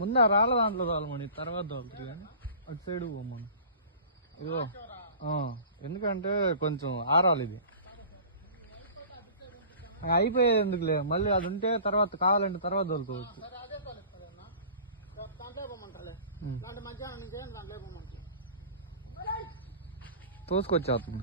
ముందు ఆ రాళ్ళ దాంట్లో తోలమని తర్వాత తోలుతుంది కానీ అటు సైడ్ పోమని. ఇదిగో ఎందుకంటే కొంచెం ఆరాలి ఇది. అయిపోయేది ఎందుకులే, మళ్ళీ అది ఉంటే తర్వాత కావాలంటే తర్వాత తోలుకోవచ్చు. తోసుకొచ్చేస్తుంది.